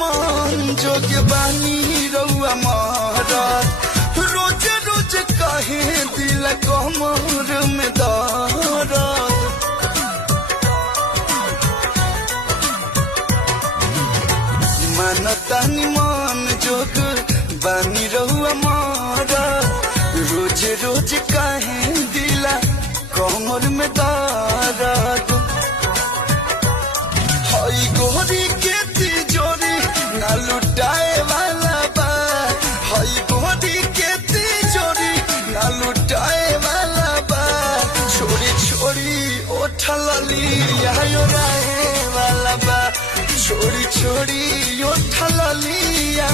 मन जोग बानी रउआ मारत रोज रोज काहे दिल कमर में दर्द मानतानी मन जोग बानी रउआ मारत रोज रोज काहे दिल कमर में दर्द हई गोरी के तिजोरी ना लुटाए वाला बा हई गोरी के तिजोरी ना लुटाए वाला बा छोरी छोरी ओठल लिया रहे वाला बा छोरी छोरी ओठल लिया